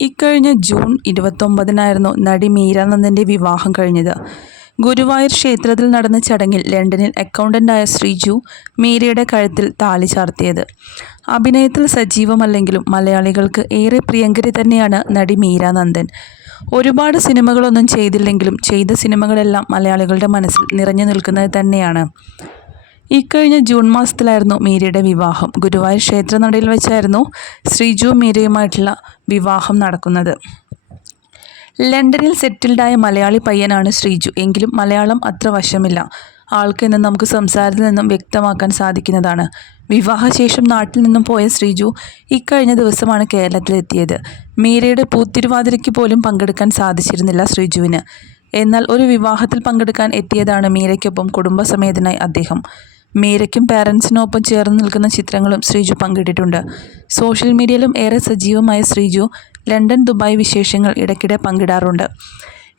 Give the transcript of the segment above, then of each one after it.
ഇക്കഴിഞ്ഞ ജൂൺ ഇരുപത്തൊമ്പതിനായിരുന്നു നടി മീരാനന്ദന്റെ വിവാഹം കഴിഞ്ഞത്. ഗുരുവായൂർ ക്ഷേത്രത്തിൽ നടന്ന ചടങ്ങിൽ ലണ്ടനിൽ അക്കൗണ്ടന്റായ ശ്രീജു മീരയുടെ കഴുത്തിൽ താലി ചാർത്തിയത്. അഭിനയത്തിൽ സജീവമല്ലെങ്കിലും മലയാളികൾക്ക് ഏറെ പ്രിയങ്കരി തന്നെയാണ് നടി മീരാനന്ദൻ. ഒരുപാട് സിനിമകളൊന്നും ചെയ്തില്ലെങ്കിലും ചെയ്ത സിനിമകളെല്ലാം മലയാളികളുടെ മനസ്സിൽ നിറഞ്ഞു നിൽക്കുന്നത് തന്നെയാണ്. ഇക്കഴിഞ്ഞ ജൂൺ മാസത്തിലായിരുന്നു മീരയുടെ വിവാഹം. ഗുരുവായൂർ ക്ഷേത്രനടയിൽ വെച്ചായിരുന്നു ശ്രീജു മീരയുമായിട്ടുള്ള വിവാഹം നടക്കുന്നത്. ലണ്ടനിൽ സെറ്റിൽഡായ മലയാളി പയ്യനാണ് ശ്രീജു. എങ്കിലും മലയാളം അത്ര വശമില്ല. ആൾക്ക് എന്ന് നമുക്ക് സംസാരത്തിൽ നിന്നും വ്യക്തമാക്കാൻ സാധിക്കുന്നതാണ്. വിവാഹശേഷം നാട്ടിൽ നിന്നും പോയ ശ്രീജു ഇക്കഴിഞ്ഞ ദിവസമാണ് കേരളത്തിലെത്തിയത്. മീരയുടെ പൂത്തിരുവാതിരയ്ക്ക് പോലും പങ്കെടുക്കാൻ സാധിച്ചിരുന്നില്ല ശ്രീജുവിന്. എന്നാൽ ഒരു വിവാഹത്തിൽ പങ്കെടുക്കാൻ എത്തിയതാണ് മീരയ്ക്കൊപ്പം കുടുംബസമേതനായി അദ്ദേഹം. മീരയ്ക്കും പാരൻസിനൊപ്പം ചേർന്ന് നിൽക്കുന്ന ചിത്രങ്ങളും ശ്രീജു പങ്കിട്ടിട്ടുണ്ട്. സോഷ്യൽ മീഡിയയിലും ഏറെ സജീവമായ ശ്രീജു ലണ്ടൻ ദുബായ് വിശേഷങ്ങൾ ഇടയ്ക്കിടെ പങ്കിടാറുണ്ട്.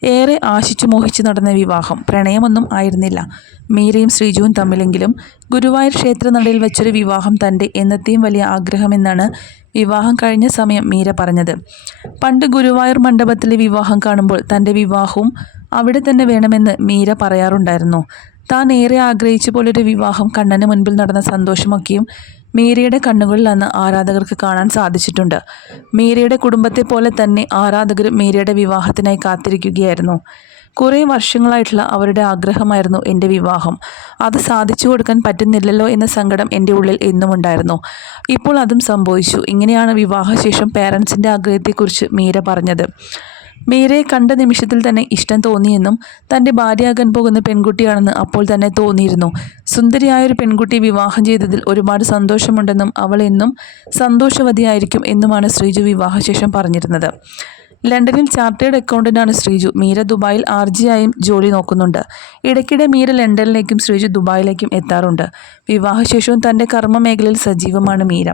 ഏറെ ആശിച്ചു മോഹിച്ചു നടന്ന വിവാഹം പ്രണയമൊന്നും ആയിരുന്നില്ല. മീരയും ശ്രീജുവും തമ്മിലെങ്കിലും ഗുരുവായൂർ ക്ഷേത്രനടയിൽ വെച്ചൊരു വിവാഹം തന്റെ എന്നത്തെയും വലിയ ആഗ്രഹമെന്നാണ് വിവാഹം കഴിഞ്ഞ സമയം മീര പറഞ്ഞത്. പണ്ട് ഗുരുവായൂർ മണ്ഡപത്തിലെ വിവാഹം കാണുമ്പോൾ തന്റെ വിവാഹവും അവിടെ തന്നെ വേണമെന്ന് മീര പറയാറുണ്ടായിരുന്നു. താൻ ഏറെ ആഗ്രഹിച്ച പോലൊരു വിവാഹം കണ്ണന് മുൻപിൽ നടന്ന സന്തോഷമൊക്കെയും മേരിയുടെ കണ്ണുകളിൽ അന്ന് ആരാധകർക്ക് കാണാൻ സാധിച്ചിട്ടുണ്ട്. മേരിയുടെ കുടുംബത്തെ പോലെ തന്നെ ആരാധകർ മേരിയുടെ വിവാഹത്തിനായി കാത്തിരിക്കുകയായിരുന്നു. കുറേ വർഷങ്ങളായിട്ടുള്ള അവരുടെ ആഗ്രഹമായിരുന്നു എന്റെ വിവാഹം. അത് സാധിച്ചു കൊടുക്കാൻ പറ്റുന്നില്ലല്ലോ എന്ന സങ്കടം എന്റെ ഉള്ളിൽ എന്നും ഉണ്ടായിരുന്നു. ഇപ്പോൾ അതും സംഭവിച്ചു. ഇങ്ങനെയാണ് വിവാഹശേഷം പേരൻസിന്റെ ആഗ്രഹത്തെക്കുറിച്ച് മീര പറഞ്ഞത്. മീരയെ കണ്ട നിമിഷത്തിൽ തന്നെ ഇഷ്ടം തോന്നിയെന്നും തന്റെ ഭാര്യയാകാൻ പോകുന്ന പെൺകുട്ടിയാണെന്ന് അപ്പോൾ തന്നെ തോന്നിയിരുന്നു. സുന്ദരിയായൊരു പെൺകുട്ടി വിവാഹം ചെയ്തതിൽ ഒരുപാട് സന്തോഷമുണ്ടെന്നും അവളെന്നും സന്തോഷവതിയായിരിക്കും എന്നുമാണ് ശ്രീജു വിവാഹശേഷം പറഞ്ഞിരുന്നത്. ലണ്ടനിൽ ചാർട്ടേഡ് അക്കൗണ്ടന്റാണ് ശ്രീജു. മീര ദുബായിൽ ആർ ജി ആയും ജോലി നോക്കുന്നുണ്ട്. ഇടയ്ക്കിടെ മീര ലണ്ടനിലേക്കും ശ്രീജു ദുബായിലേക്കും എത്താറുണ്ട്. വിവാഹശേഷവും തന്റെ കർമ്മ മേഖലയിൽ സജീവമാണ് മീര.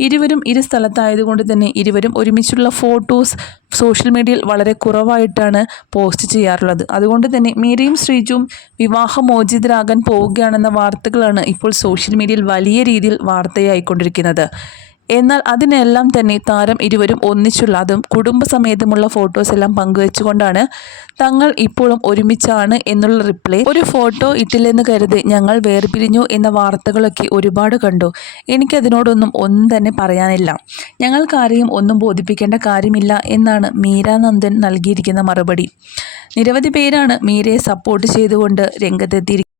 ഇരുവരും ഇരു സ്ഥലത്തായതുകൊണ്ട് തന്നെ ഇരുവരും ഒരുമിച്ചുള്ള ഫോട്ടോസ് സോഷ്യൽ മീഡിയയിൽ വളരെ കുറവായിട്ടാണ് പോസ്റ്റ് ചെയ്യാറുള്ളത്. അതുകൊണ്ട് തന്നെ മീരയും ശ്രീജുവും വിവാഹമോചിതരാകാൻ പോവുകയാണെന്ന വാർത്തകളാണ് ഇപ്പോൾ സോഷ്യൽ മീഡിയയിൽ വലിയ രീതിയിൽ വാർത്തയായിക്കൊണ്ടിരിക്കുന്നത്. എന്നാൽ അതിനെല്ലാം തന്നെ താരം ഇരുവരും ഒന്നിച്ചുള്ള അതും കുടുംബസമേതമുള്ള ഫോട്ടോസ് എല്ലാം പങ്കുവെച്ചുകൊണ്ടാണ് തങ്ങൾ ഇപ്പോഴും ഒരുമിച്ചാണ് എന്നുള്ള റിപ്ലൈ ഒരു ഫോട്ടോ ഇട്ടില്ലെന്ന് കരുതി ഞങ്ങൾ വേർപിരിഞ്ഞു എന്ന വാർത്തകളൊക്കെ ഒരുപാട് കണ്ടു. എനിക്കതിനോടൊന്നും ഒന്നും തന്നെ പറയാനില്ല. ഞങ്ങൾക്കാരെയും ഒന്നും ബോധിപ്പിക്കേണ്ട കാര്യമില്ല എന്നാണ് മീരാനന്ദൻ നൽകിയിരിക്കുന്ന മറുപടി. നിരവധി പേരാണ് മീരയെ സപ്പോർട്ട് ചെയ്തുകൊണ്ട് രംഗത്തെത്തിയിരിക്കുന്നത്.